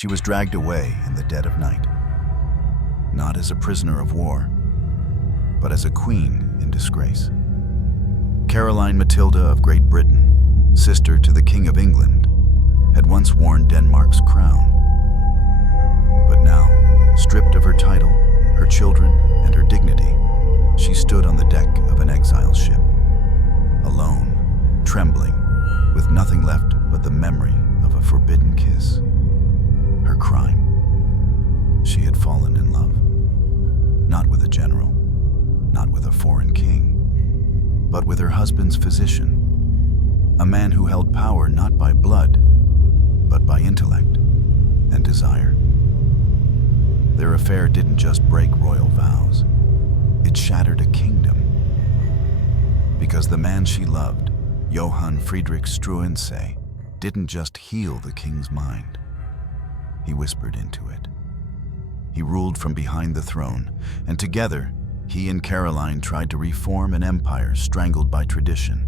She was dragged away in the dead of night, not as a prisoner of war, but as a queen in disgrace. Caroline Matilda of Great Britain, sister to the King of England, had once worn Denmark's crown. But now, stripped of her title, her children, and her dignity, she stood on the deck of an exile ship, alone, trembling, with nothing left but the memory of a forbidden kiss. Her crime: she had fallen in love. Not with a general, not with a foreign king, but with her husband's physician, a man who held power not by blood, but by intellect and desire. Their affair didn't just break royal vows, it shattered a kingdom. Because the man she loved, Johann Friedrich Struensee, didn't just heal the king's mind, he whispered into it. He ruled from behind the throne, and together, he and Caroline tried to reform an empire strangled by tradition.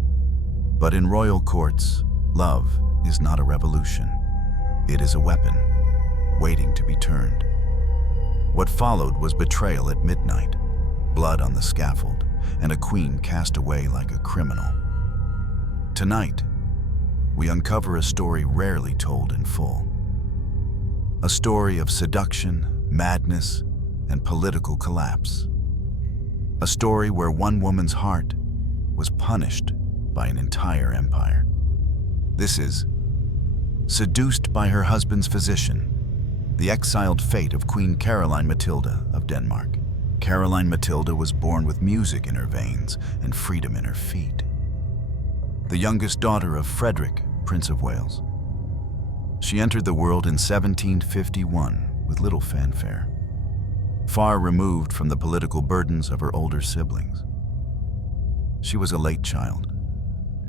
But in royal courts, love is not a revolution. It is a weapon, waiting to be turned. What followed was betrayal at midnight, blood on the scaffold, and a queen cast away like a criminal. Tonight, we uncover a story rarely told in full. A story of seduction, madness, and political collapse. A story where one woman's heart was punished by an entire empire. This is Seduced by Her Husband's Physician, the exiled fate of Queen Caroline Matilda of Denmark. Caroline Matilda was born with music in her veins and freedom in her feet. The youngest daughter of Frederick, Prince of Wales. She entered the world in 1751 with little fanfare, far removed from the political burdens of her older siblings. She was a late child,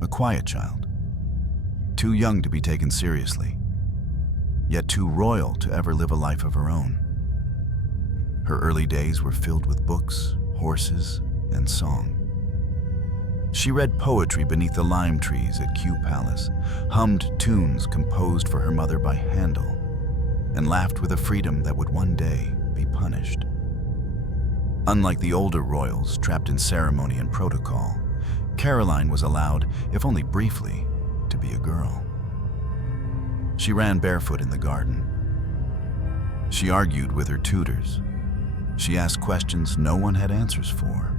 a quiet child, too young to be taken seriously, yet too royal to ever live a life of her own. Her early days were filled with books, horses, and song. She read poetry beneath the lime trees at Kew Palace, hummed tunes composed for her mother by Handel, and laughed with a freedom that would one day be punished. Unlike the older royals trapped in ceremony and protocol, Caroline was allowed, if only briefly, to be a girl. She ran barefoot in the garden. She argued with her tutors. She asked questions no one had answers for.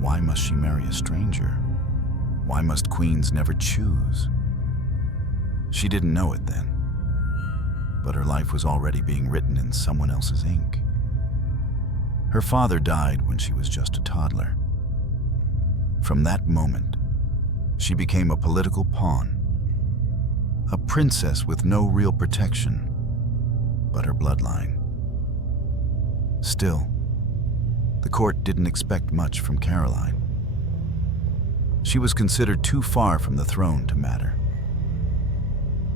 Why must she marry a stranger? Why must queens never choose? She didn't know it then, but her life was already being written in someone else's ink. Her father died when she was just a toddler. From that moment, she became a political pawn, a princess with no real protection but her bloodline. Still, the court didn't expect much from Caroline. She was considered too far from the throne to matter,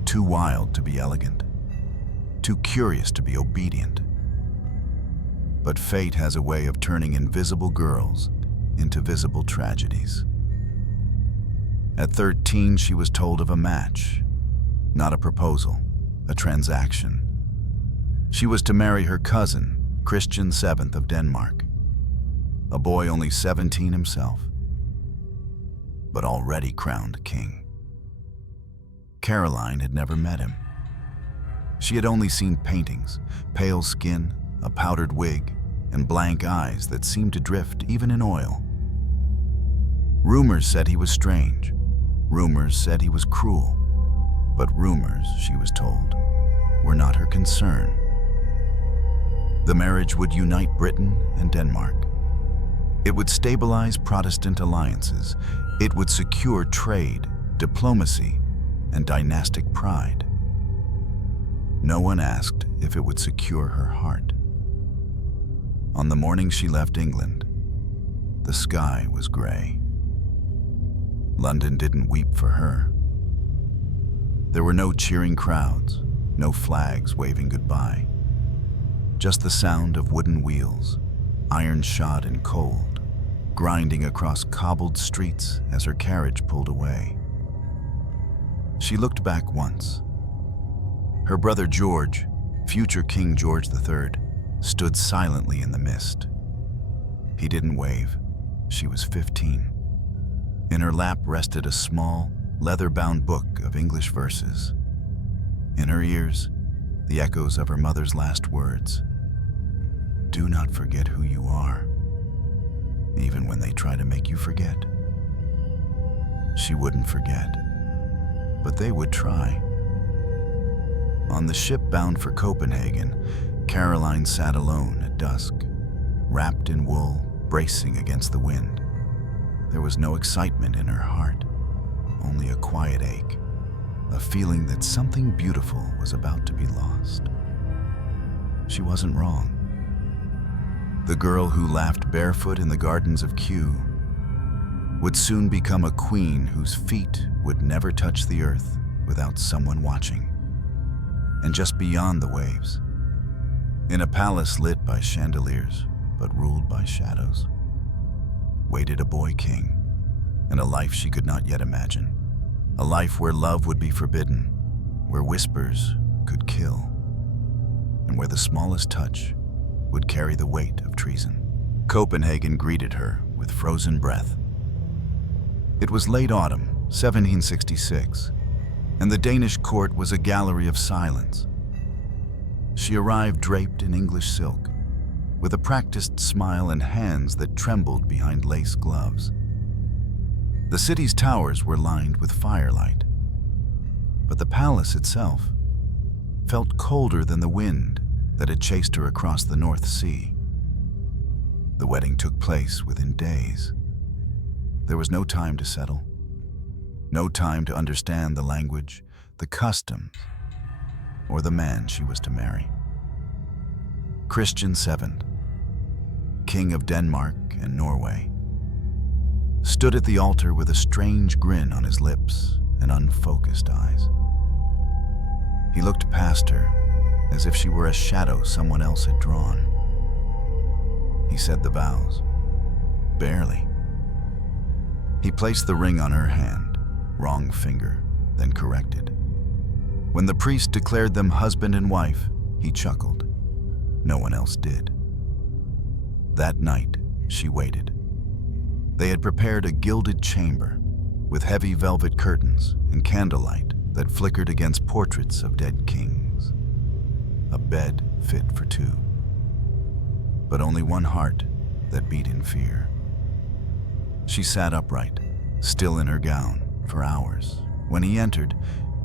too wild to be elegant, too curious to be obedient. But fate has a way of turning invisible girls into visible tragedies. At 13, she was told of a match, not a proposal, a transaction. She was to marry her cousin, Christian VII of Denmark, a boy only 17 himself, but already crowned king. Caroline had never met him. She had only seen paintings, pale skin, a powdered wig, and blank eyes that seemed to drift even in oil. Rumors said he was strange. Rumors said he was cruel. But rumors, she was told, were not her concern. The marriage would unite Britain and Denmark. It would stabilize Protestant alliances. It would secure trade, diplomacy, and dynastic pride. No one asked if it would secure her heart. On the morning she left England, the sky was gray. London didn't weep for her. There were no cheering crowds, no flags waving goodbye. Just the sound of wooden wheels, iron-shod and cold, grinding across cobbled streets as her carriage pulled away. She looked back once, Her brother George, future King George III, stood silently in the mist. He didn't wave. She was 15. In her lap rested a small, leather-bound book of English verses. In her ears, the echoes of her mother's last words. Do not forget who you are, even when they try to make you forget. She wouldn't forget, but they would try. On the ship bound for Copenhagen, Caroline sat alone at dusk, wrapped in wool, bracing against the wind. There was no excitement in her heart, only a quiet ache, a feeling that something beautiful was about to be lost. She wasn't wrong. The girl who laughed barefoot in the gardens of Kew would soon become a queen whose feet would never touch the earth without someone watching. And just beyond the waves, in a palace lit by chandeliers but ruled by shadows, waited a boy king, and a life she could not yet imagine. A life where love would be forbidden, where whispers could kill, and where the smallest touch would carry the weight of treason. Copenhagen greeted her with frozen breath. It was late autumn, 1766, and the Danish court was a gallery of silence. She arrived draped in English silk, with a practiced smile and hands that trembled behind lace gloves. The city's towers were lined with firelight, but the palace itself felt colder than the wind that had chased her across the North Sea. The wedding took place within days. There was no time to settle, no time to understand the language, the customs, or the man she was to marry. Christian VII, King of Denmark and Norway, stood at the altar with a strange grin on his lips and unfocused eyes. He looked past her as if she were a shadow someone else had drawn. He said the vows, barely. He placed the ring on her hand, wrong finger, then corrected. When the priest declared them husband and wife, he chuckled. No one else did. That night, she waited. They had prepared a gilded chamber with heavy velvet curtains and candlelight that flickered against portraits of dead kings. A bed fit for two, but only one heart that beat in fear. She sat upright, still in her gown, for hours. When he entered,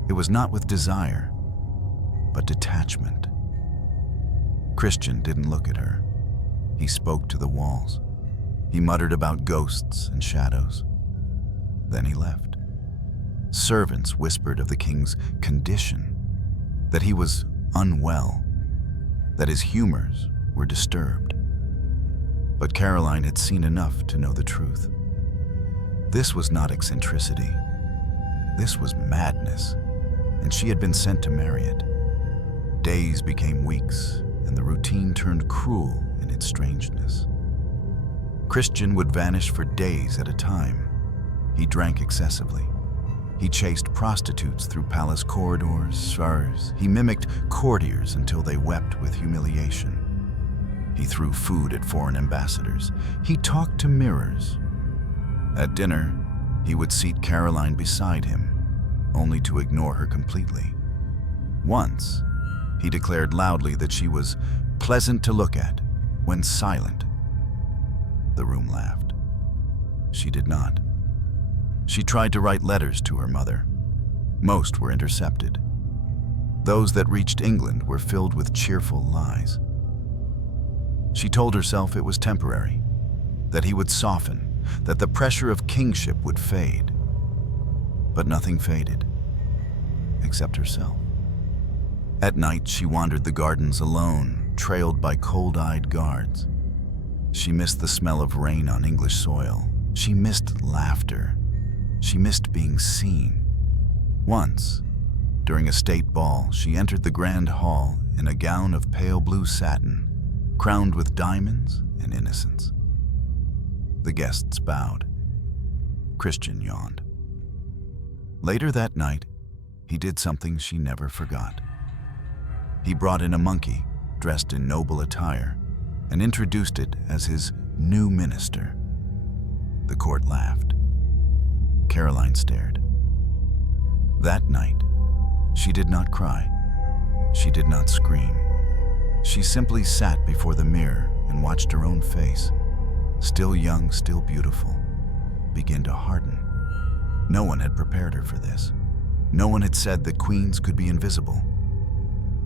it was not with desire, but detachment. Christian didn't look at her. He spoke to the walls. He muttered about ghosts and shadows. Then he left. Servants whispered of the king's condition, that he was unwell, that his humors were disturbed. But Caroline had seen enough to know the truth. This was not eccentricity. This was madness, and she had been sent to marry it. Days became weeks, and the routine turned cruel in its strangeness. Christian would vanish for days at a time. He drank excessively. He chased prostitutes through palace corridors, spurs. He mimicked courtiers until they wept with humiliation. He threw food at foreign ambassadors. He talked to mirrors. At dinner, he would seat Caroline beside him, only to ignore her completely. Once, he declared loudly that she was pleasant to look at when silent. The room laughed. She did not. She tried to write letters to her mother. Most were intercepted. Those that reached England were filled with cheerful lies. She told herself it was temporary, that he would soften, that the pressure of kingship would fade. But nothing faded, except herself. At night, she wandered the gardens alone, trailed by cold-eyed guards. She missed the smell of rain on English soil. She missed laughter. She missed being seen. Once, during a state ball, she entered the grand hall in a gown of pale blue satin, crowned with diamonds and innocence. The guests bowed. Christian yawned. Later that night, he did something she never forgot. He brought in a monkey, dressed in noble attire, and introduced it as his new minister. The court laughed. Caroline stared. That night, she did not cry. She did not scream. She simply sat before the mirror and watched her own face, still young, still beautiful, begin to harden. No one had prepared her for this. No one had said that queens could be invisible,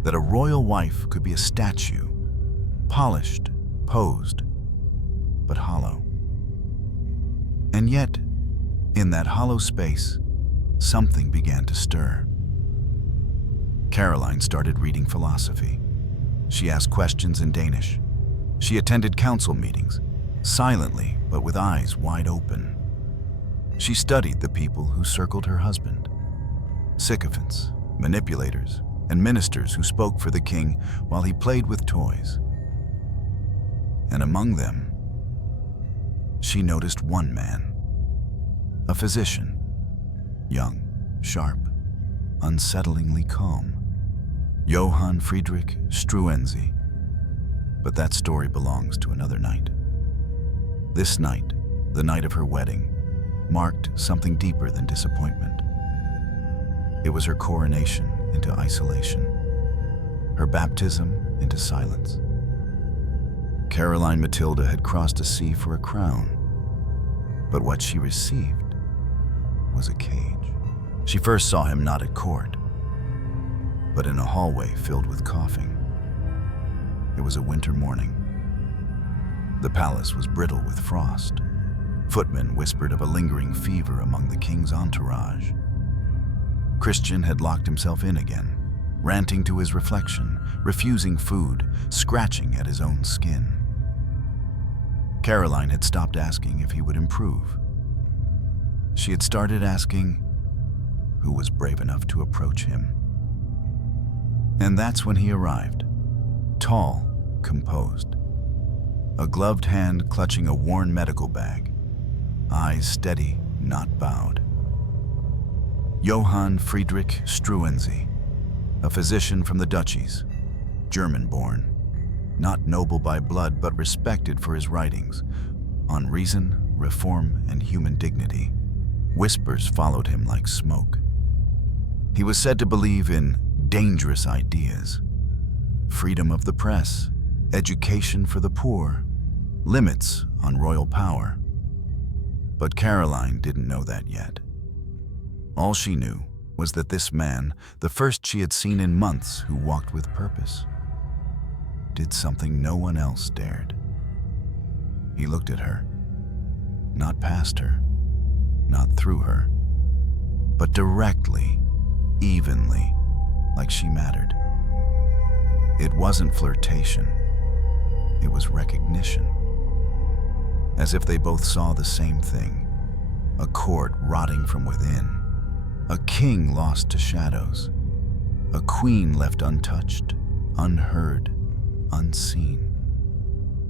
that a royal wife could be a statue, polished, posed, but hollow. And yet, in that hollow space, something began to stir. Caroline started reading philosophy. She asked questions in Danish. She attended council meetings, silently but with eyes wide open. She studied the people who circled her husband, sycophants, manipulators, and ministers who spoke for the king while he played with toys. And among them, she noticed one man, a physician, young, sharp, unsettlingly calm, Johann Friedrich Struensee. But that story belongs to another night. This night, the night of her wedding, marked something deeper than disappointment. It was her coronation into isolation, her baptism into silence. Caroline Matilda had crossed a sea for a crown, but what she received was a cage. She first saw him not at court, but in a hallway filled with coughing. It was a winter morning. The palace was brittle with frost. Footmen whispered of a lingering fever among the king's entourage. Christian had locked himself in again, ranting to his reflection, refusing food, scratching at his own skin. Caroline had stopped asking if he would improve. She had started asking who was brave enough to approach him. And that's when he arrived, tall, composed, a gloved hand clutching a worn medical bag, eyes steady, not bowed. Johann Friedrich Struensee, a physician from the duchies, German-born, not noble by blood but respected for his writings on reason, reform, and human dignity. Whispers followed him like smoke. He was said to believe in dangerous ideas, freedom of the press, education for the poor, limits on royal power. But Caroline didn't know that yet. All she knew was that this man, the first she had seen in months who walked with purpose, did something no one else dared. He looked at her, not past her, not through her, but directly, evenly, like she mattered. It wasn't flirtation, it was recognition. As if they both saw the same thing, a court rotting from within, a king lost to shadows, a queen left untouched, unheard, unseen.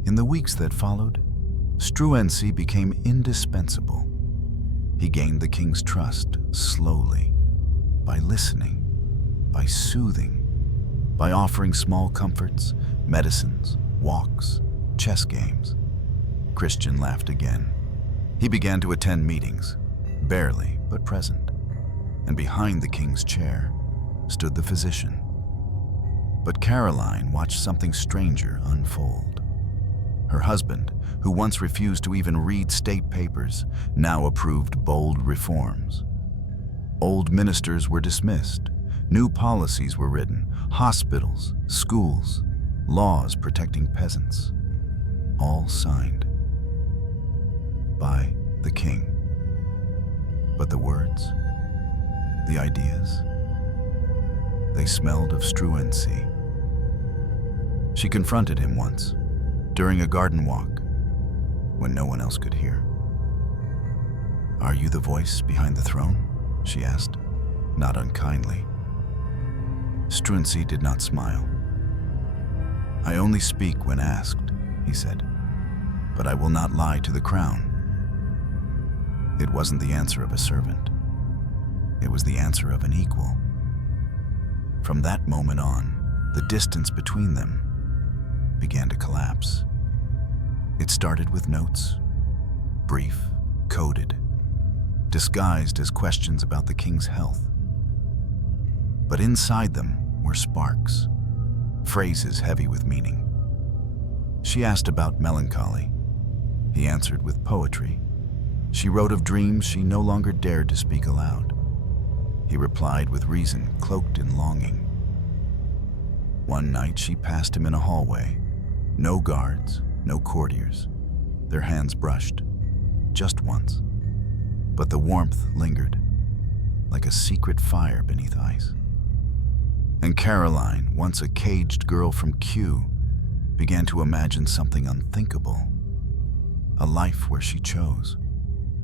In the weeks that followed, Struensee became indispensable. He gained the king's trust slowly, by listening, by soothing, by offering small comforts, medicines, walks, chess games. Christian laughed again. He began to attend meetings, barely but present. And behind the king's chair stood the physician. But Caroline watched something stranger unfold. Her husband, who once refused to even read state papers, now approved bold reforms. Old ministers were dismissed. New policies were written, hospitals, schools, laws protecting peasants, all signed by the king. But the words, the ideas, they smelled of Struensee. She confronted him once, during a garden walk, when no one else could hear. "Are you the voice behind the throne?" she asked, not unkindly. Struensee did not smile. "I only speak when asked," he said, "but I will not lie to the crown." It wasn't the answer of a servant. It was the answer of an equal. From that moment on, the distance between them began to collapse. It started with notes, brief, coded, disguised as questions about the king's health. But inside them were sparks, phrases heavy with meaning. She asked about melancholy. He answered with poetry. She wrote of dreams she no longer dared to speak aloud. He replied with reason cloaked in longing. One night she passed him in a hallway. No guards, no courtiers. Their hands brushed, just once. But the warmth lingered, like a secret fire beneath ice. And Caroline, once a caged girl from Q, began to imagine something unthinkable. A life where she chose.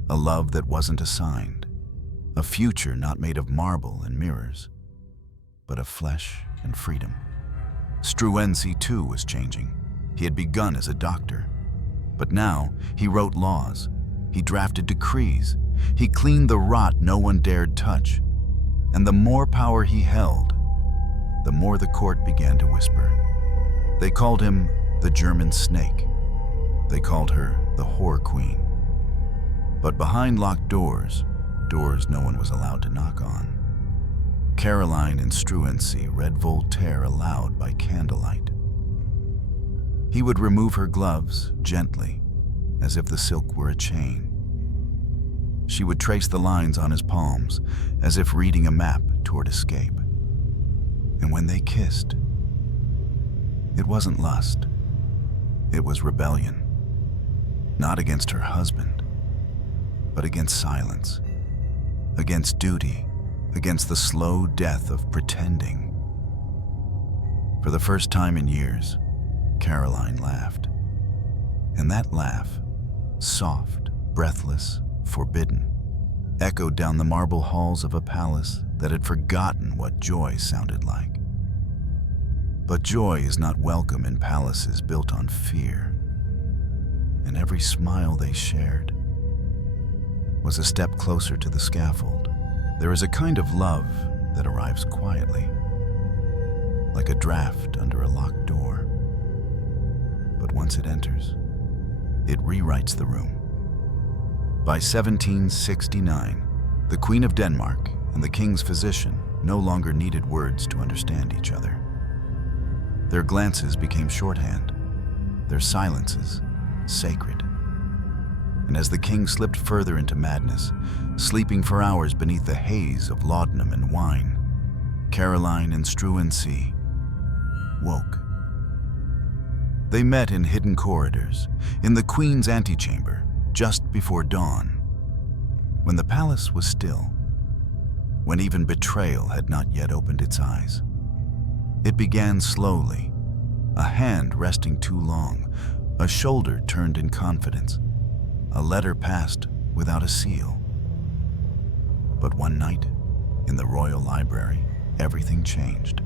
A love that wasn't assigned. A future not made of marble and mirrors, but of flesh and freedom. Struensee, too, was changing. He had begun as a doctor. But now, he wrote laws. He drafted decrees. He cleaned the rot no one dared touch. And the more power he held, the more the court began to whisper. They called him the German snake. They called her the whore queen. But behind locked doors no one was allowed to knock on, Caroline and Struensee read Voltaire aloud by candlelight. He would remove her gloves gently, as if the silk were a chain. She would trace the lines on his palms, as if reading a map toward escape. And when they kissed, it wasn't lust. It was rebellion. Not against her husband, but against silence, against duty, against the slow death of pretending. For the first time in years, Caroline laughed. And that laugh, soft, breathless, forbidden, echoed down the marble halls of a palace that had forgotten what joy sounded like. But joy is not welcome in palaces built on fear. And every smile they shared was a step closer to the scaffold. There is a kind of love that arrives quietly, like a draft under a locked door. But once it enters, it rewrites the room. By 1769, the Queen of Denmark and the king's physician no longer needed words to understand each other. Their glances became shorthand, their silences sacred. And as the king slipped further into madness, sleeping for hours beneath the haze of laudanum and wine, Caroline and Struensee woke. They met in hidden corridors, in the queen's antechamber, just before dawn, when the palace was still, when even betrayal had not yet opened its eyes. It began slowly, a hand resting too long, a shoulder turned in confidence, a letter passed without a seal. But one night, in the royal library, everything changed.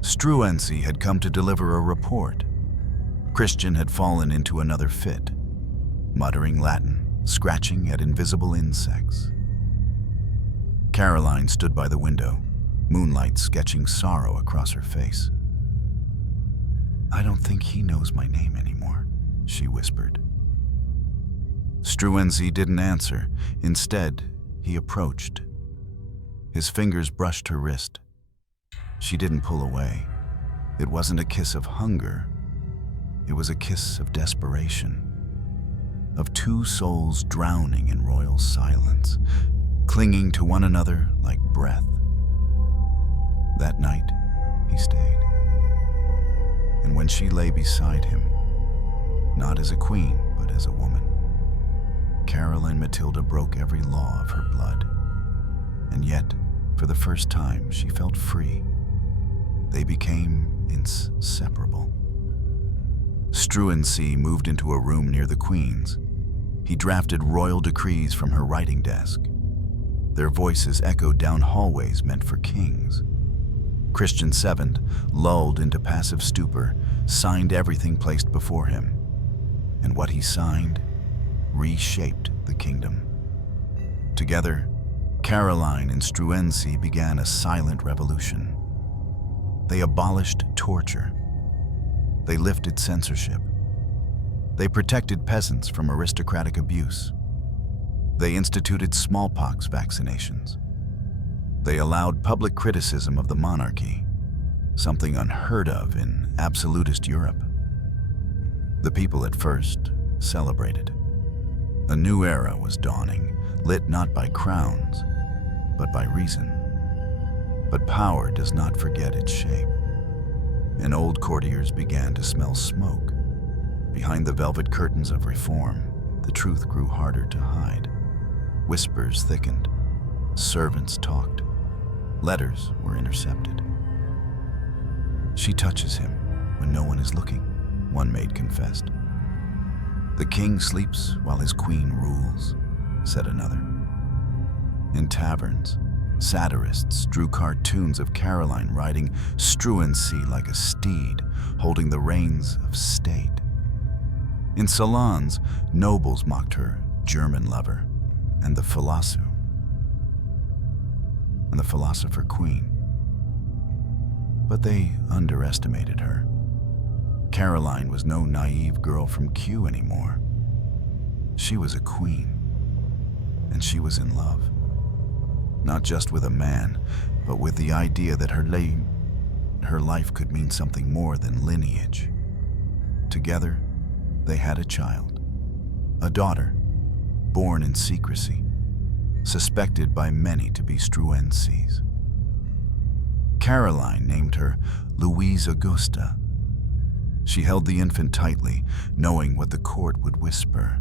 Struensee had come to deliver a report. Christian had fallen into another fit, muttering Latin, scratching at invisible insects. Caroline stood by the window, moonlight sketching sorrow across her face. "I don't think he knows my name anymore," she whispered. Struensee didn't answer. Instead, he approached. His fingers brushed her wrist. She didn't pull away. It wasn't a kiss of hunger. It was a kiss of desperation, of two souls drowning in royal silence, clinging to one another like breath. That night, he stayed. And when she lay beside him, not as a queen, but as a woman, Caroline Matilda broke every law of her blood. And yet, for the first time, she felt free. They became inseparable. Struensee moved into a room near the queen's. He drafted royal decrees from her writing desk. Their voices echoed down hallways meant for kings. Christian VII, lulled into passive stupor, signed everything placed before him. And what he signed reshaped the kingdom. Together, Caroline and Struensee began a silent revolution. They abolished torture. They lifted censorship. They protected peasants from aristocratic abuse. They instituted smallpox vaccinations. They allowed public criticism of the monarchy, something unheard of in absolutist Europe. The people at first celebrated. A new era was dawning, lit not by crowns, but by reason. But power does not forget its shape, and old courtiers began to smell smoke. Behind the velvet curtains of reform, the truth grew harder to hide. Whispers thickened. Servants talked. Letters were intercepted. "She touches him when no one is looking," one maid confessed. "The king sleeps while his queen rules," said another. In taverns, satirists drew cartoons of Caroline riding Struensee like a steed, holding the reins of state. In salons, nobles mocked her German lover and the philosopher queen. But they underestimated her. Caroline was no naive girl from Kew anymore. She was a queen, and she was in love. Not just with a man, but with the idea that her life could mean something more than lineage. Together, they had a child, a daughter, born in secrecy, suspected by many to be Struensee's. Caroline named her Louise Augusta. She held the infant tightly, knowing what the court would whisper.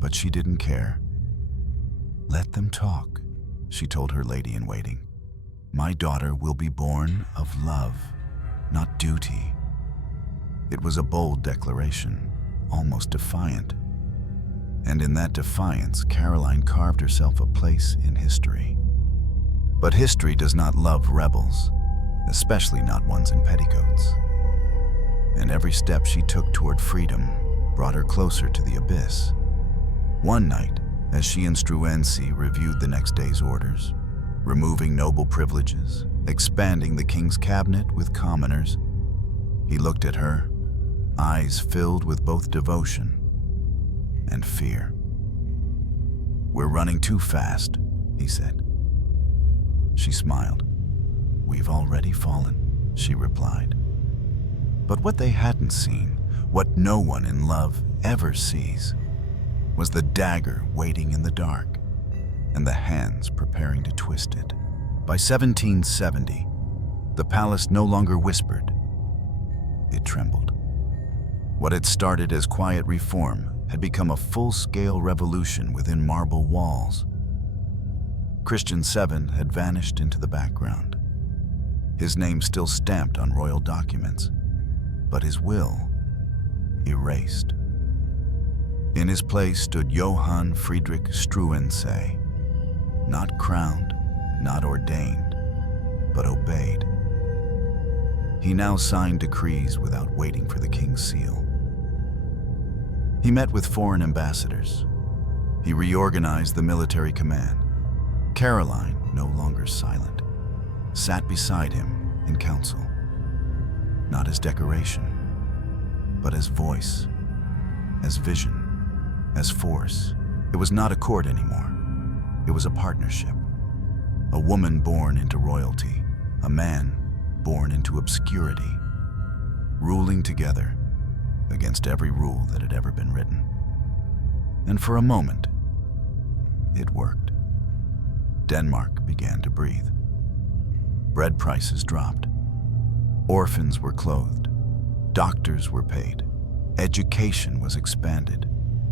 But she didn't care. "Let them talk," she told her lady-in-waiting. "My daughter will be born of love, not duty." It was a bold declaration, almost defiant. And in that defiance, Caroline carved herself a place in history. But history does not love rebels, especially not ones in petticoats. And every step she took toward freedom brought her closer to the abyss. One night, as she and Struensee reviewed the next day's orders, removing noble privileges, expanding the king's cabinet with commoners, he looked at her, eyes filled with both devotion and fear. "We're running too fast," he said. She smiled. "We've already fallen," she replied. But what they hadn't seen, what no one in love ever sees, was the dagger waiting in the dark and the hands preparing to twist it. By 1770, the palace no longer whispered. It trembled. What had started as quiet reform had become a full-scale revolution within marble walls. Christian VII had vanished into the background. His name still stamped on royal documents, but his will erased. In his place stood Johann Friedrich Struensee, not crowned, not ordained, but obeyed. He now signed decrees without waiting for the king's seal. He met with foreign ambassadors. He reorganized the military command. Caroline, no longer silent, sat beside him in council, not as decoration, but as voice, as vision, as force. It was not a court anymore. It was a partnership. A woman born into royalty, a man born into obscurity, ruling together against every rule that had ever been written. And for a moment, it worked. Denmark began to breathe. Bread prices dropped. Orphans were clothed. Doctors were paid. Education was expanded.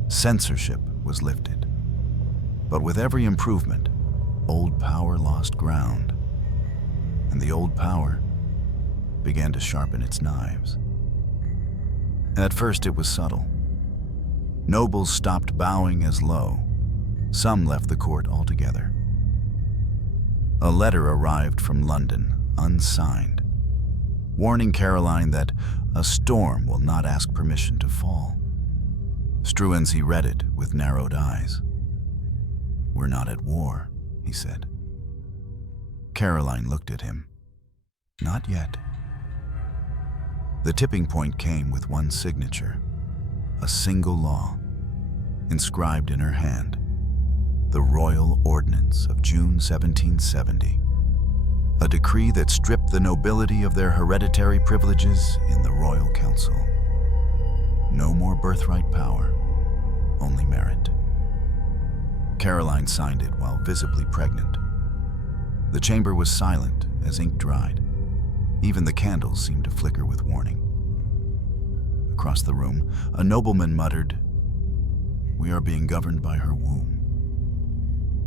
Censorship was lifted. But with every improvement, old power lost ground, and the old power began to sharpen its knives. At first it was subtle. Nobles stopped bowing as low. Some left the court altogether. A letter arrived from London, unsigned, warning Caroline that a storm will not ask permission to fall. Struensee read it with narrowed eyes. "We're not at war," he said. Caroline looked at him. "Not yet," The tipping point came with one signature, a single law, inscribed in her hand, the Royal Ordinance of June 1770, a decree that stripped the nobility of their hereditary privileges in the Royal Council. No more birthright power, only merit. Caroline signed it while visibly pregnant. The chamber was silent as ink dried. Even the candles seemed to flicker with warning. Across the room, a nobleman muttered, "We are being governed by her womb."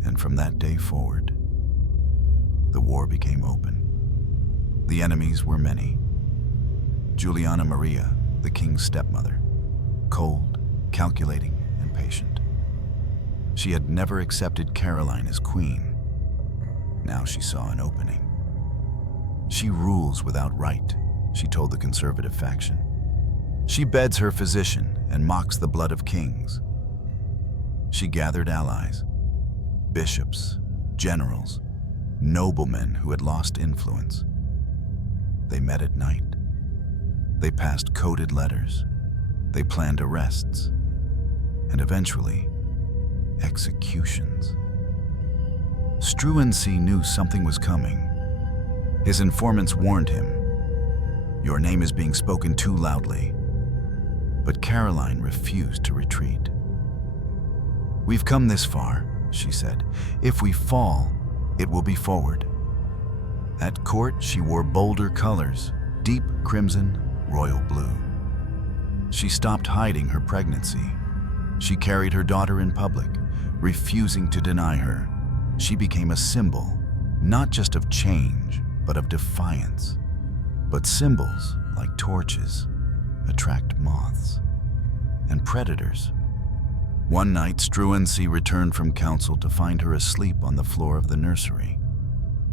And from that day forward, the war became open. The enemies were many. Juliana Maria, the king's stepmother, cold, calculating, and patient. She had never accepted Caroline as queen. Now she saw an opening. "She rules without right," she told the conservative faction. "She beds her physician and mocks the blood of kings." She gathered allies, bishops, generals, noblemen who had lost influence. They met at night. They passed coded letters. They planned arrests, and eventually, executions. Struensee knew something was coming. His informants warned him, "Your name is being spoken too loudly." But Caroline refused to retreat. "We've come this far," she said. "If we fall, it will be forward." At court, she wore bolder colors, deep crimson, royal blue. She stopped hiding her pregnancy. She carried her daughter in public, refusing to deny her. She became a symbol, not just of change, but of defiance. But symbols, like torches, attract moths and predators. One night, Struensee returned from council to find her asleep on the floor of the nursery,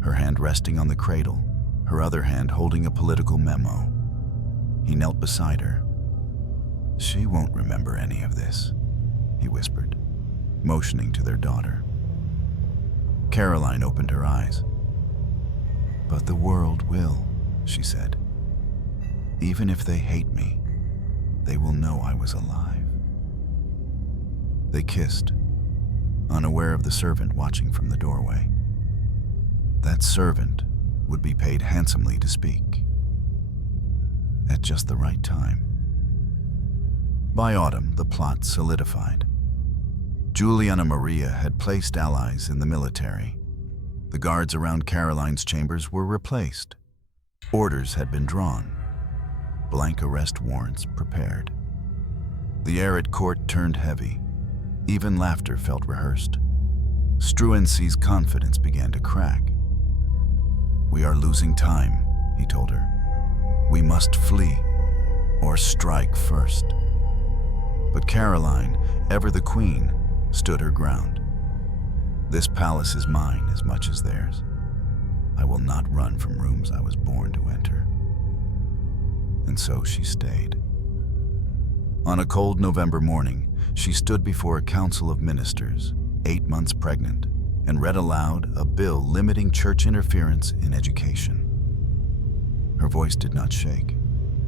her hand resting on the cradle, her other hand holding a political memo. He knelt beside her. "She won't remember any of this," he whispered, motioning to their daughter. Caroline opened her eyes. "But the world will," she said. "Even if they hate me, they will know I was alive." They kissed, unaware of the servant watching from the doorway. That servant would be paid handsomely to speak, at just the right time. By autumn, the plot solidified. Juliana Maria had placed allies in the military. The guards around Caroline's chambers were replaced. Orders had been drawn. Blank arrest warrants prepared. The air at court turned heavy. Even laughter felt rehearsed. Struensee's confidence began to crack. "We are losing time," he told her. "We must flee, or strike first." But Caroline, ever the queen, stood her ground. "This palace is mine as much as theirs. I will not run from rooms I was born to enter." And so she stayed. On a cold November morning, she stood before a council of ministers, 8 months pregnant, and read aloud a bill limiting church interference in education. Her voice did not shake.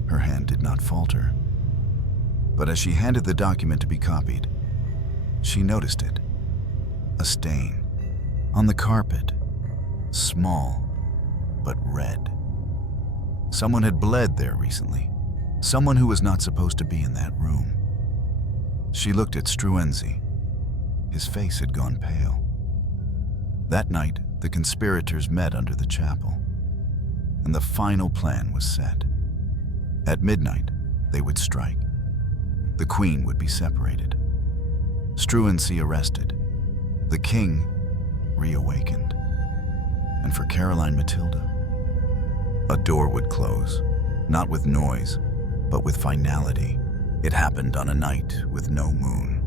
Her hand did not falter. But as she handed the document to be copied, she noticed it. A stain on the carpet, small but red. Someone had bled there recently. Someone who was not supposed to be in that room. She looked at Struensee. His face had gone pale. That night, the conspirators met under the chapel, and the final plan was set. At midnight, they would strike. The queen would be separated. Struensee arrested. The king reawakened. And for Caroline Matilda, a door would close, not with noise, but with finality. It happened on a night with no moon.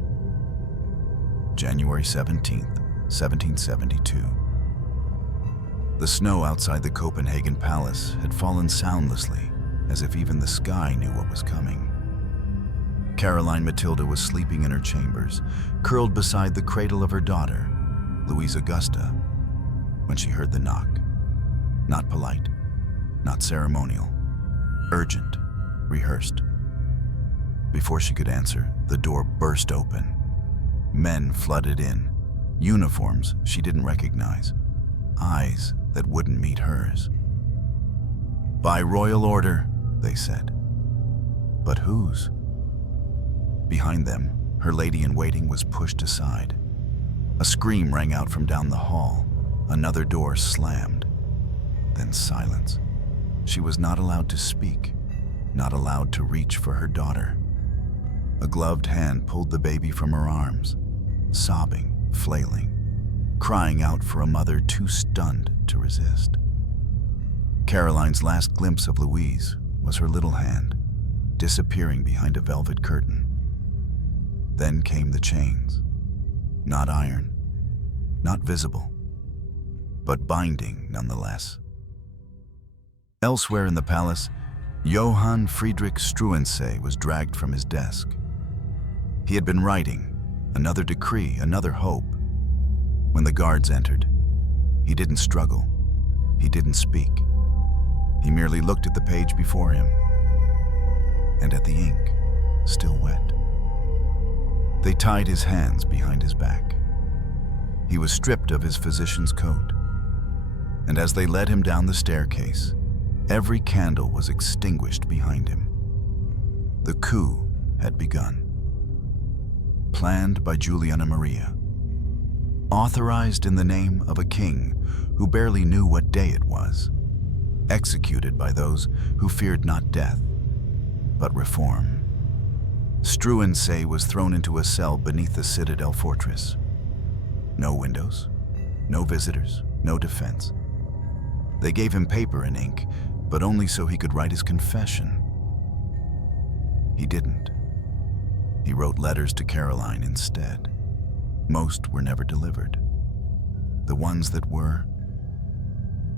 January 17th, 1772. The snow outside the Copenhagen palace had fallen soundlessly, as if even the sky knew what was coming. Caroline Matilda was sleeping in her chambers, curled beside the cradle of her daughter, Louise Augusta, when she heard the knock. Not polite, not ceremonial, urgent. rehearsed. Before she could answer, the door burst open. Men flooded in, uniforms she didn't recognize, eyes that wouldn't meet hers. "By royal order," they said. But whose? Behind them, her lady-in-waiting was pushed aside. A scream rang out from down the hall. Another door slammed. Then silence. She was not allowed to speak, not allowed to reach for her daughter. A gloved hand pulled the baby from her arms, sobbing, flailing, crying out for a mother too stunned to resist. Caroline's last glimpse of Louise was her little hand, disappearing behind a velvet curtain. Then came the chains. Not iron, not visible, but binding nonetheless. Elsewhere in the palace, Johann Friedrich Struensee was dragged from his desk. He had been writing, another decree, another hope. When the guards entered, he didn't struggle, he didn't speak. He merely looked at the page before him, and at the ink, still wet. They tied his hands behind his back. He was stripped of his physician's coat, and as they led him down the staircase, every candle was extinguished behind him. The coup had begun. Planned by Juliana Maria. Authorized in the name of a king who barely knew what day it was. Executed by those who feared not death, but reform. Struensee was thrown into a cell beneath the citadel fortress. No windows, no visitors, no defense. They gave him paper and ink, but only so he could write his confession. He didn't. He wrote letters to Caroline instead. Most were never delivered. The ones that were,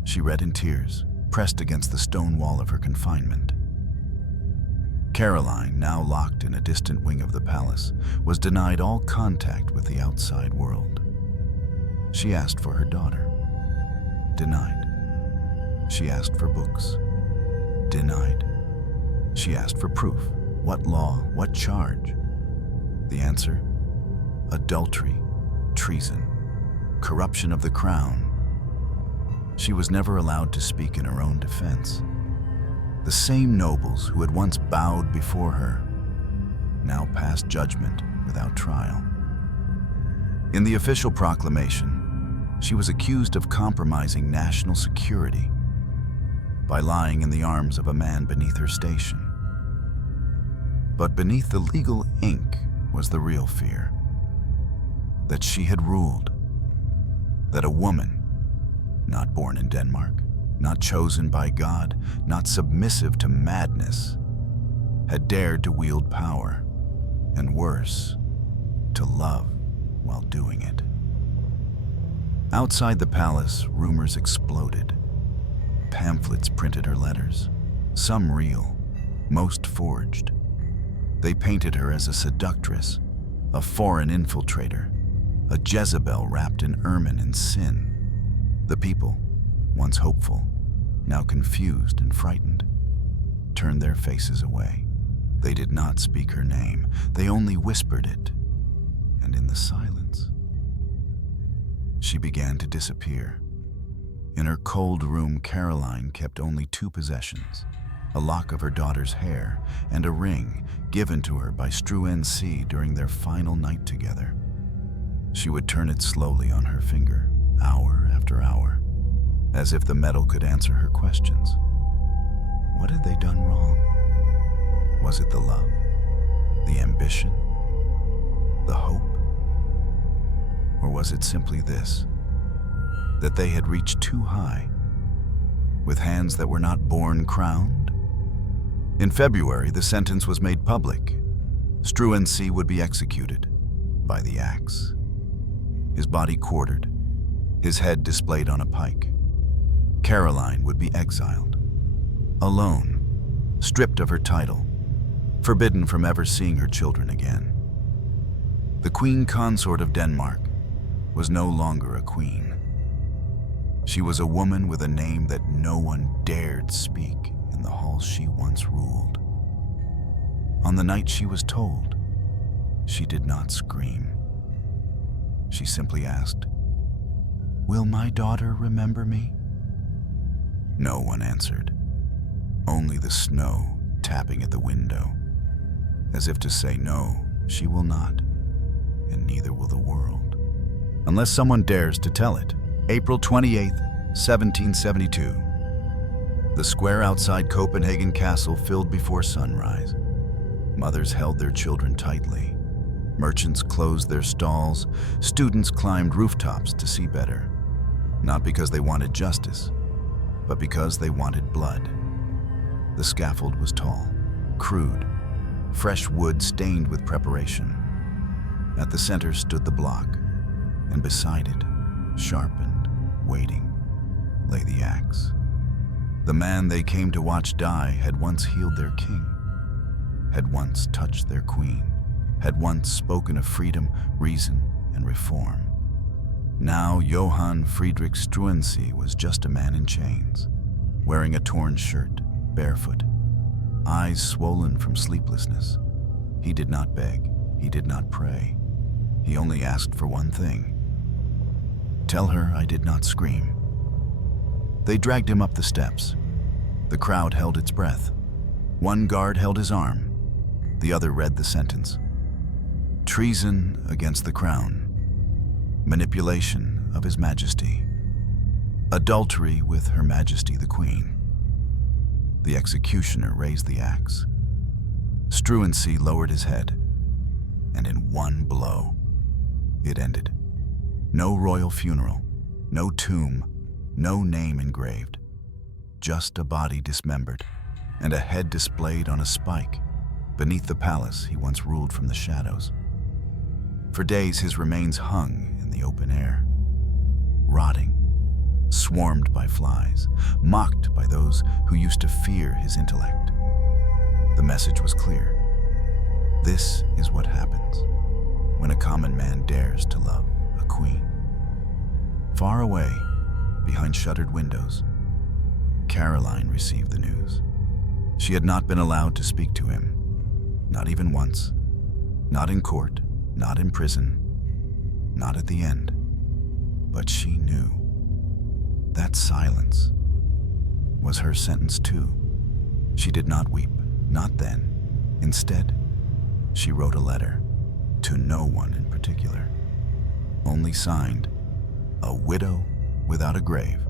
she read in tears, pressed against the stone wall of her confinement. Caroline, now locked in a distant wing of the palace, was denied all contact with the outside world. She asked for her daughter. Denied. She asked for books. Denied. She asked for proof. What law? What charge? The answer? Adultery, treason, corruption of the crown. She was never allowed to speak in her own defense. The same nobles who had once bowed before her now passed judgment without trial. In the official proclamation, she was accused of compromising national security by lying in the arms of a man beneath her station. But beneath the legal ink was the real fear. That she had ruled. That a woman, not born in Denmark, not chosen by God, not submissive to madness, had dared to wield power, and worse, to love while doing it. Outside the palace, rumors exploded. Pamphlets printed her letters, some real, most forged. They painted her as a seductress, a foreign infiltrator, a Jezebel wrapped in ermine and sin. The people, once hopeful, now confused and frightened, turned their faces away. They did not speak her name, they only whispered it. And in the silence, she began to disappear. In her cold room, Caroline kept only two possessions: a lock of her daughter's hair and a ring given to her by Struensee during their final night together. She would turn it slowly on her finger, hour after hour, as if the metal could answer her questions. What had they done wrong? Was it the love, the ambition, the hope? Or was it simply this, that they had reached too high, with hands that were not born crowned? In February, the sentence was made public. Struensee would be executed by the axe. His body quartered, his head displayed on a pike. Caroline would be exiled, alone, stripped of her title, forbidden from ever seeing her children again. The queen consort of Denmark was no longer a queen. She was a woman with a name that no one dared speak in the halls she once ruled. On the night she was told, she did not scream. She simply asked, "Will my daughter remember me?" No one answered, only the snow tapping at the window, as if to say, no, she will not, and neither will the world, unless someone dares to tell it. April 28th, 1772. The square outside Copenhagen Castle filled before sunrise. Mothers held their children tightly. Merchants closed their stalls. Students climbed rooftops to see better, not because they wanted justice, but because they wanted blood. The scaffold was tall, crude, fresh wood stained with preparation. At the center stood the block, and beside it, sharpened, waiting, lay the axe. The man they came to watch die had once healed their king, had once touched their queen, had once spoken of freedom, reason, and reform. Now Johann Friedrich Struensee was just a man in chains, wearing a torn shirt, barefoot, eyes swollen from sleeplessness. He did not beg, he did not pray. He only asked for one thing: "Tell her I did not scream." They dragged him up the steps. The crowd held its breath. One guard held his arm. The other read the sentence: treason against the crown, manipulation of His Majesty, adultery with Her Majesty the Queen. The executioner raised the axe. Struensee lowered his head, and in one blow, it ended. No royal funeral, no tomb, no name engraved, just a body dismembered and a head displayed on a spike beneath the palace he once ruled from the shadows. For days his remains hung in the open air, rotting, swarmed by flies, mocked by those who used to fear his intellect. The message was clear. This is what happens when a common man dares to love a queen. Far away, behind shuttered windows, Caroline received the news. She had not been allowed to speak to him, not even once, not in court, not in prison, not at the end. But she knew that silence was her sentence too. She did not weep, not then. Instead, she wrote a letter to no one in particular, only signed, "A widow without a grave."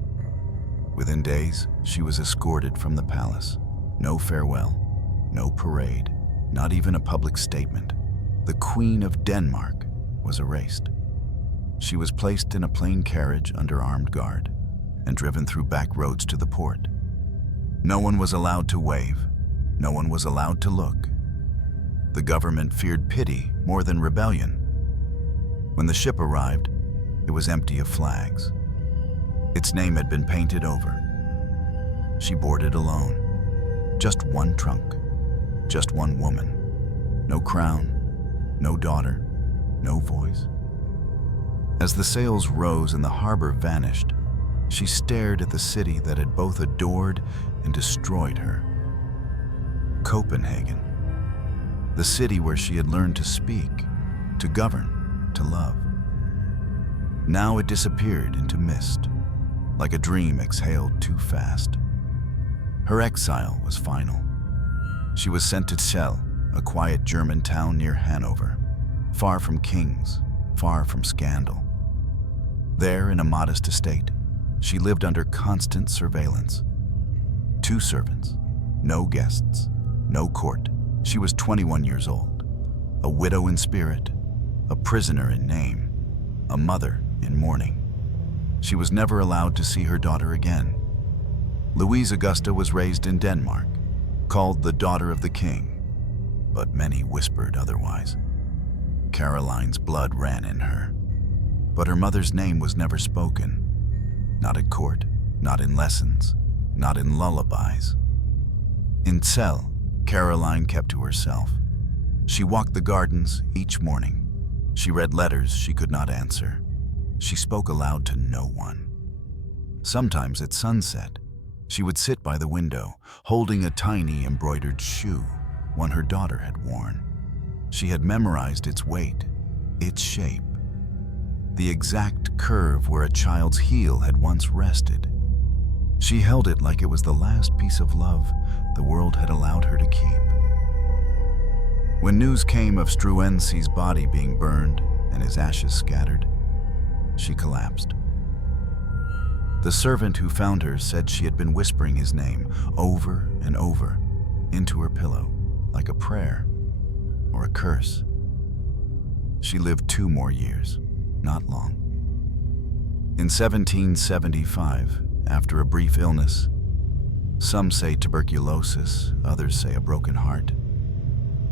Within days, she was escorted from the palace. No farewell, no parade, not even a public statement. The Queen of Denmark was erased. She was placed in a plain carriage under armed guard and driven through back roads to the port. No one was allowed to wave. No one was allowed to look. The government feared pity more than rebellion. When the ship arrived, it was empty of flags. Its name had been painted over. She boarded alone. Just one trunk, just one woman. No crown, no daughter, no voice. As the sails rose and the harbor vanished, she stared at the city that had both adored and destroyed her. Copenhagen, the city where she had learned to speak, to govern, to love. Now it disappeared into mist, like a dream exhaled too fast. Her exile was final. She was sent to Exiled, a quiet German town near Hanover, far from kings, far from scandal. There, in a modest estate, she lived under constant surveillance. 2 servants, no guests, no court. She was 21 years old, a widow in spirit, a prisoner in name, a mother in mourning. She was never allowed to see her daughter again. Louise Augusta was raised in Denmark, called the daughter of the king, but many whispered otherwise. Caroline's blood ran in her, but her mother's name was never spoken, not at court, not in lessons, not in lullabies. In Exiled, Caroline kept to herself. She walked the gardens each morning. She read letters she could not answer. She spoke aloud to no one. Sometimes at sunset, she would sit by the window, holding a tiny embroidered shoe, one her daughter had worn. She had memorized its weight, its shape, the exact curve where a child's heel had once rested. She held it like it was the last piece of love the world had allowed her to keep. When news came of Struensee's body being burned and his ashes scattered, she collapsed. The servant who found her said she had been whispering his name over and over into her pillow, like a prayer or a curse. She lived 2 more years, not long. In 1775, after a brief illness, some say tuberculosis, others say a broken heart,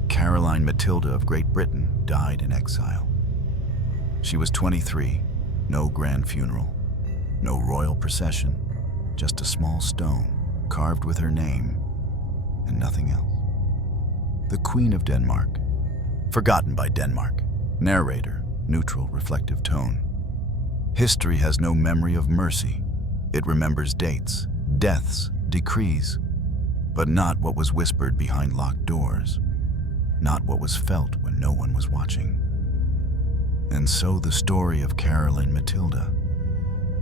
Caroline Matilda of Great Britain died in exile. She was 23, no grand funeral, no royal procession, just a small stone carved with her name and nothing else. The Queen of Denmark, forgotten by Denmark. Narrator, neutral, reflective tone. History has no memory of mercy. It remembers dates, deaths, decrees, but not what was whispered behind locked doors, not what was felt when no one was watching. And so the story of Caroline Matilda,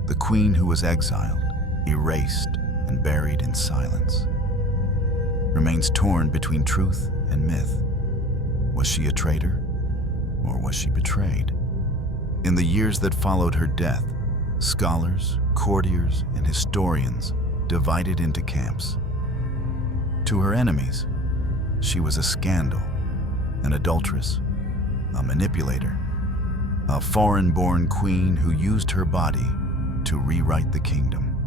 the queen who was exiled, erased, and buried in silence, remains torn between truth and myth. Was she a traitor, or was she betrayed? In the years that followed her death, scholars, courtiers, and historians divided into camps. To her enemies, she was a scandal, an adulteress, a manipulator, a foreign-born queen who used her body to rewrite the kingdom.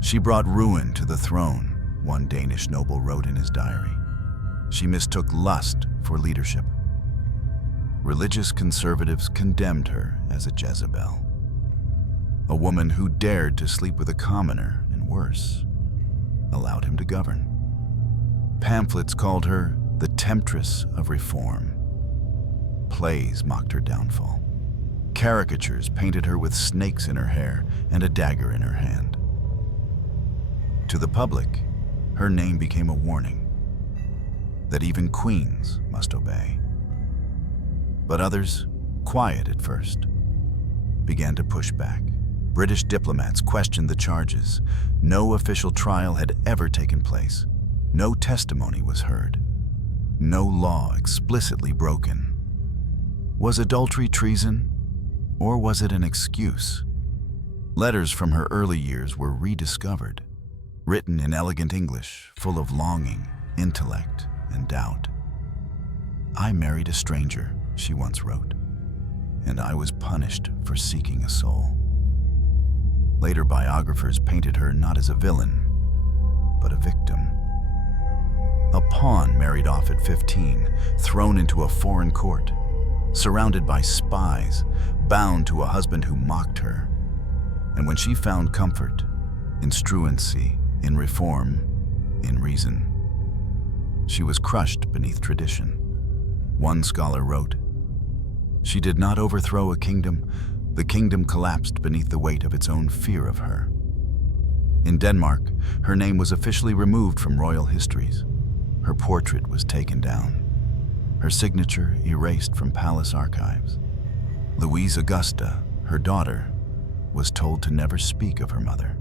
She brought ruin to the throne, one Danish noble wrote in his diary. She mistook lust for leadership. Religious conservatives condemned her as a Jezebel, a woman who dared to sleep with a commoner and worse, allowed him to govern. Pamphlets called her the temptress of reform. Plays mocked her downfall. Caricatures painted her with snakes in her hair and a dagger in her hand. To the public, her name became a warning that even queens must obey. But others, quiet at first, began to push back. British diplomats questioned the charges. No official trial had ever taken place. No testimony was heard. No law explicitly broken. Was adultery treason, or was it an excuse? Letters from her early years were rediscovered, written in elegant English, full of longing, intellect, and doubt. "I married a stranger," she once wrote, "and I was punished for seeking a soul." Later biographers painted her not as a villain, but a victim. A pawn married off at 15, thrown into a foreign court, surrounded by spies, bound to a husband who mocked her. And when she found comfort in Struensee, in reform, in reason, she was crushed beneath tradition. One scholar wrote, "She did not overthrow a kingdom. The kingdom collapsed beneath the weight of its own fear of her." In Denmark, her name was officially removed from royal histories. Her portrait was taken down, her signature erased from palace archives. Louise Augusta, her daughter, was told to never speak of her mother.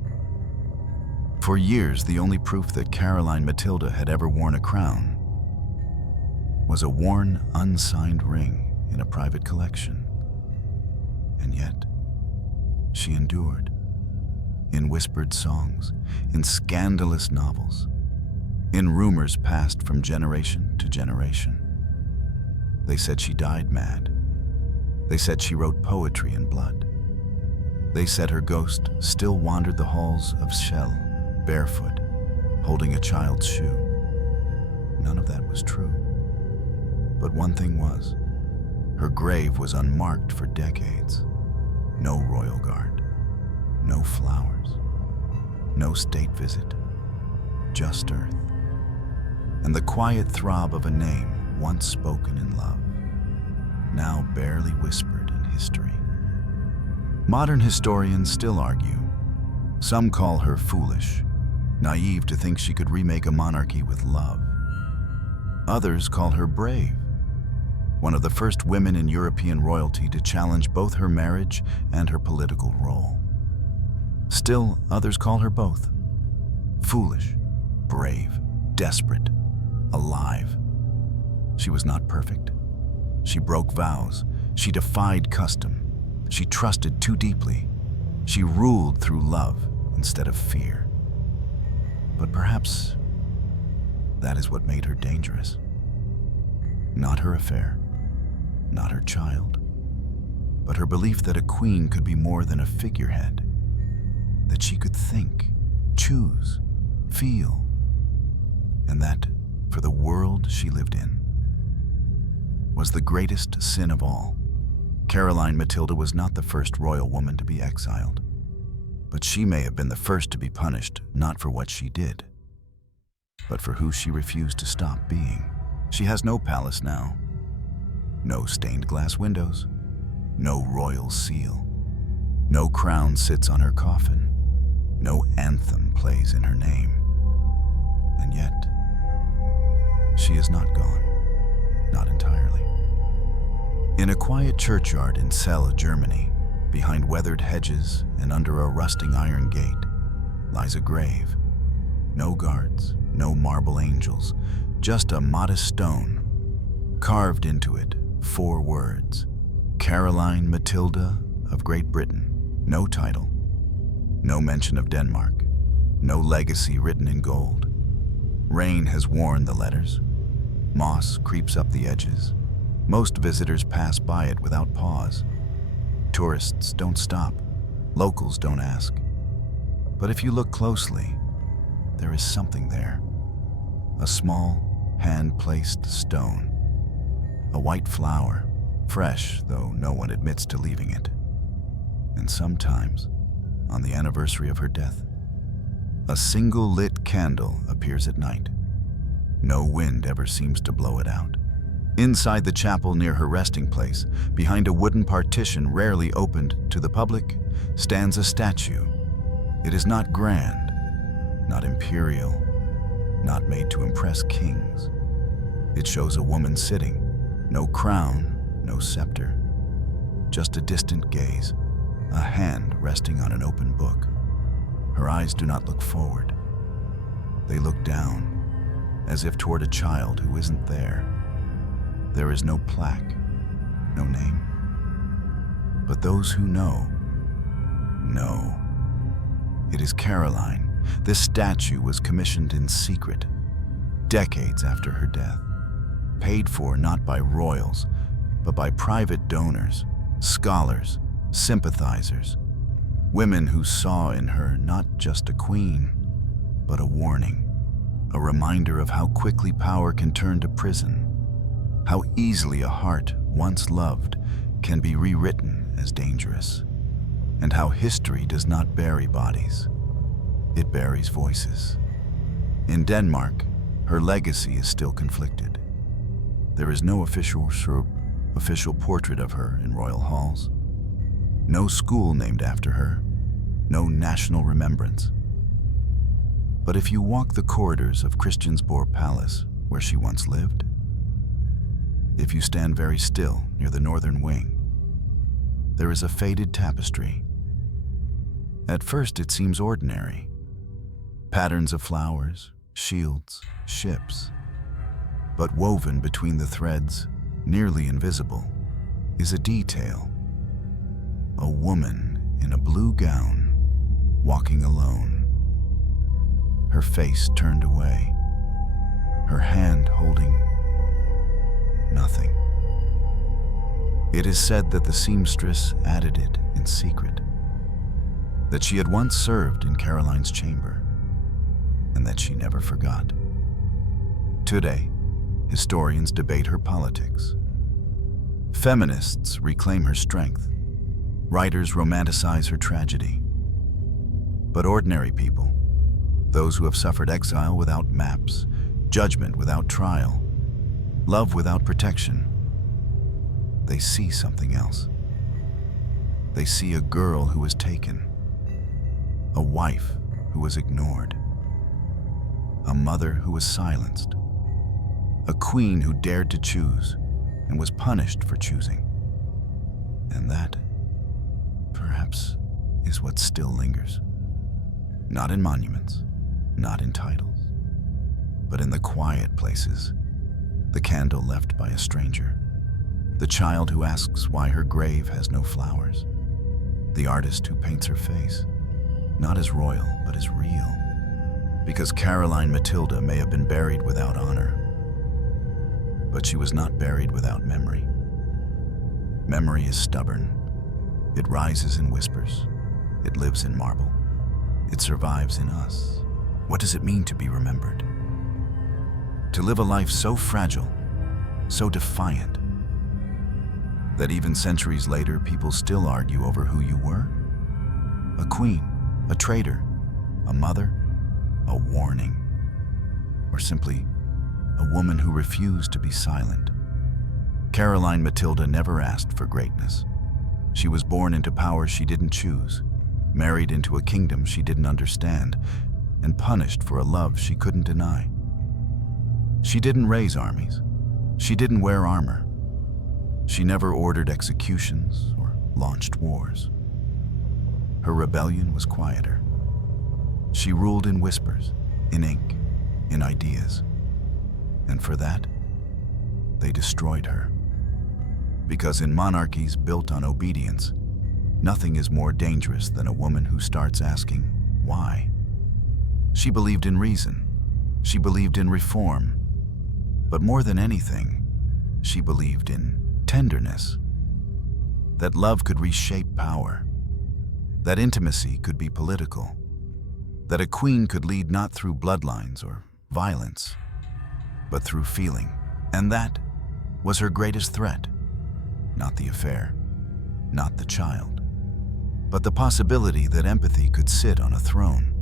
For years, the only proof that Caroline Matilda had ever worn a crown was a worn, unsigned ring in a private collection. And yet, she endured, in whispered songs, in scandalous novels, in rumors passed from generation to generation. They said she died mad. They said she wrote poetry in blood. They said her ghost still wandered the halls of Shell, barefoot, holding a child's shoe. None of that was true. But one thing was, her grave was unmarked for decades. No royal guard, no flowers, no state visit, just earth, and the quiet throb of a name once spoken in love, now barely whispered in history. Modern historians still argue. Some call her foolish, naive to think she could remake a monarchy with love. Others call her brave, one of the first women in European royalty to challenge both her marriage and her political role. Still, others call her both. Foolish, brave, desperate, alive. She was not perfect. She broke vows. She defied custom. She trusted too deeply. She ruled through love instead of fear. But perhaps that is what made her dangerous. Not her affair, not her child, but her belief that a queen could be more than a figurehead, that she could think, choose, feel, and that, for the world she lived in, was the greatest sin of all. Caroline Matilda was not the first royal woman to be exiled, but she may have been the first to be punished not for what she did, but for who she refused to stop being. She has no palace now, no stained glass windows, no royal seal, no crown sits on her coffin, no anthem plays in her name. And yet, she is not gone, not entirely. In a quiet churchyard in Celle, Germany, behind weathered hedges and under a rusting iron gate, lies a grave. No guards, no marble angels, just a modest stone. Carved into it, 4 words: Caroline Matilda of Great Britain. No title, no mention of Denmark, no legacy written in gold. Rain has worn the letters. Moss creeps up the edges. Most visitors pass by it without pause. Tourists don't stop. Locals don't ask. But if you look closely, there is something there. A small, hand-placed stone. A white flower, fresh, though no one admits to leaving it. And sometimes, on the anniversary of her death, a single lit candle appears at night. No wind ever seems to blow it out. Inside the chapel near her resting place, behind a wooden partition rarely opened to the public, stands a statue. It is not grand, not imperial, not made to impress kings. It shows a woman sitting, no crown, no scepter, just a distant gaze, a hand resting on an open book. Her eyes do not look forward. They look down, as if toward a child who isn't there. There is no plaque, no name. But those who know. It is Caroline. This statue was commissioned in secret, decades after her death, paid for not by royals, but by private donors, scholars, sympathizers, women who saw in her not just a queen, but a warning, a reminder of how quickly power can turn to prison, how easily a heart once loved can be rewritten as dangerous, and how history does not bury bodies, it buries voices. In Denmark, her legacy is still conflicted. There is no official portrait of her in royal halls, no school named after her, no national remembrance. But if you walk the corridors of Christiansborg Palace, where she once lived, if you stand very still near the northern wing, there is a faded tapestry. At first it seems ordinary. Patterns of flowers, shields, ships. But woven between the threads, nearly invisible, is a detail. A woman in a blue gown, walking alone. Her face turned away, her hand holding nothing. It is said that the seamstress added it in secret, that she had once served in Caroline's chamber, and that she never forgot. Today, historians debate her politics. Feminists reclaim her strength. Writers romanticize her tragedy. But ordinary people, those who have suffered exile without maps, judgment without trial, love without protection, they see something else. They see a girl who was taken, a wife who was ignored, a mother who was silenced, A queen who dared to choose and was punished for choosing. And that, perhaps, is what still lingers. Not in monuments, not in titles, but in the quiet places. The candle left by a stranger. The child who asks why her grave has no flowers. The artist who paints her face, not as royal, but as real. Because Caroline Matilda may have been buried without honor, but she was not buried without memory. Memory is stubborn. It rises in whispers. It lives in marble. It survives in us. What does it mean to be remembered? To live a life so fragile, so defiant, that even centuries later, people still argue over who you were? A queen, a traitor, a mother, a warning, or simply a woman who refused to be silent. Caroline Matilda never asked for greatness. She was born into power she didn't choose, married into a kingdom she didn't understand, and punished for a love she couldn't deny. She didn't raise armies. She didn't wear armor. She never ordered executions or launched wars. Her rebellion was quieter. She ruled in whispers, in ink, in ideas. And for that, they destroyed her. Because in monarchies built on obedience, nothing is more dangerous than a woman who starts asking, why? She believed in reason. She believed in reform. But more than anything, she believed in tenderness. That love could reshape power. That intimacy could be political. That a queen could lead not through bloodlines or violence, but through feeling. And that was her greatest threat. Not the affair, not the child, but the possibility that empathy could sit on a throne.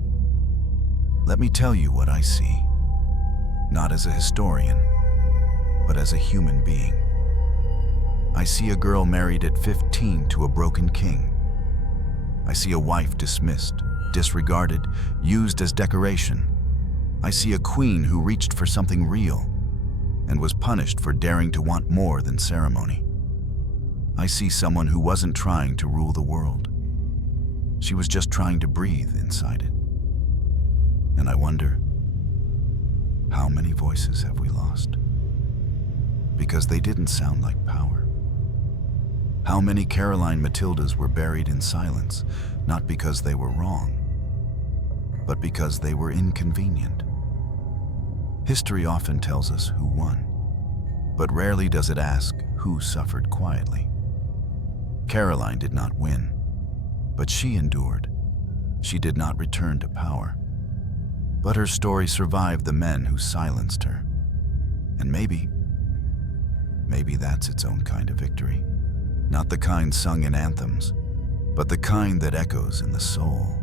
Let me tell you what I see, not as a historian, but as a human being. I see a girl married at 15 to a broken king. I see a wife dismissed, disregarded, used as decoration. I see a queen who reached for something real and was punished for daring to want more than ceremony. I see someone who wasn't trying to rule the world. She was just trying to breathe inside it. And I wonder, how many voices have we lost? Because they didn't sound like power. How many Caroline Matildas were buried in silence, not because they were wrong, but because they were inconvenient. History often tells us who won, but rarely does it ask who suffered quietly. Caroline did not win, but she endured. She did not return to power, but her story survived the men who silenced her. And maybe that's its own kind of victory. Not the kind sung in anthems, but the kind that echoes in the soul.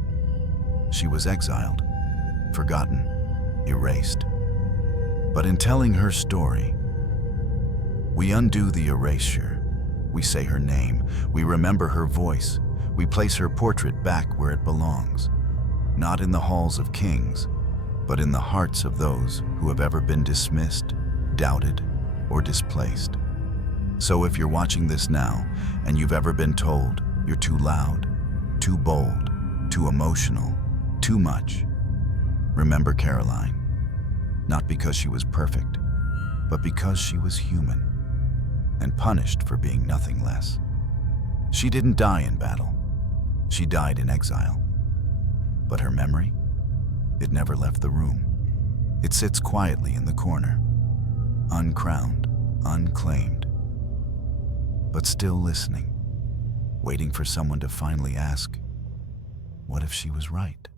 She was exiled, forgotten, erased. But in telling her story, we undo the erasure. We say her name, we remember her voice, we place her portrait back where it belongs. Not in the halls of kings, but in the hearts of those who have ever been dismissed, doubted, or displaced. So if you're watching this now, and you've ever been told you're too loud, too bold, too emotional, too much, remember Caroline. Not because she was perfect, but because she was human, and punished for being nothing less. She didn't die in battle. She died in exile. But her memory? It never left the room. It sits quietly in the corner, uncrowned, unclaimed, but still listening, waiting for someone to finally ask, what if she was right?